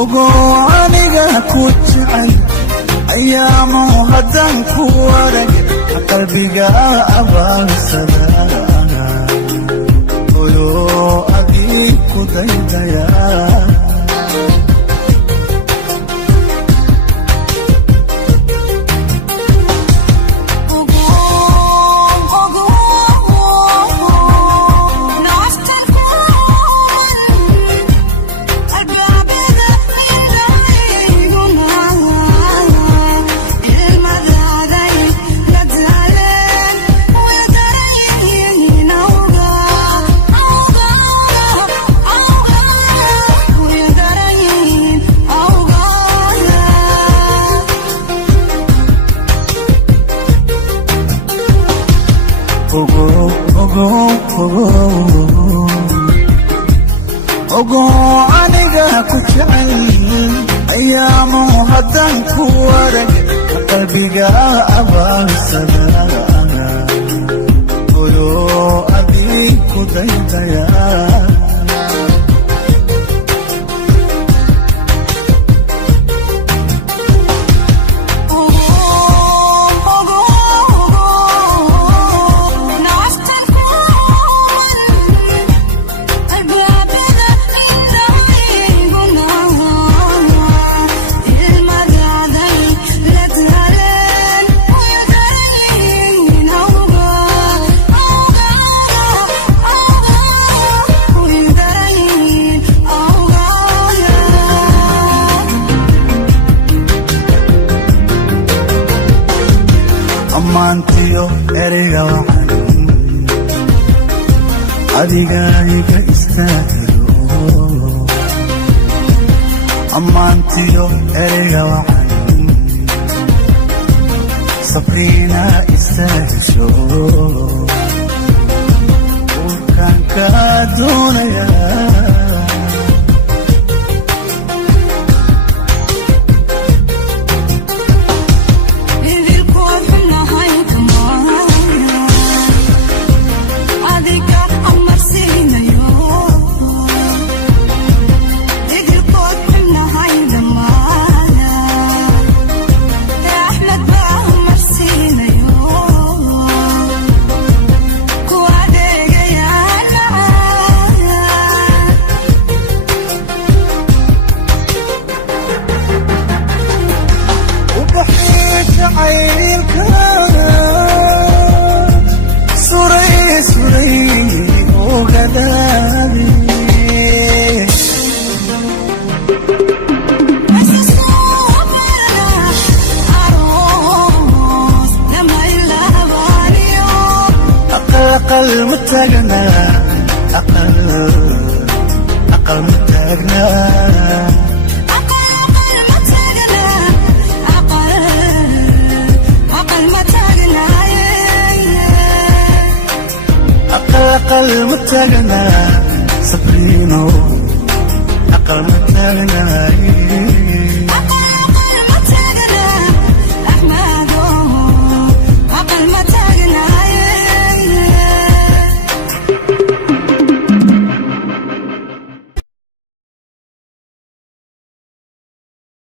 ogo aniga ku jecel ayaamu haddaan ku warag qalbiga abaalsada oyo adii ku daydaya ogo aniga ku jecel ayaamu haddaan ku warag qalbiga abaalsada oyo adii ku daydaya ammaantiyo ereyga waxan adiga iga istaahilo ammaantiyo ereyga waxan sabriina istaahisho urkaan kaa doonaya أقل متاجنا أقل متاجنا أقل متاجنا صبرينو أقل متاجنا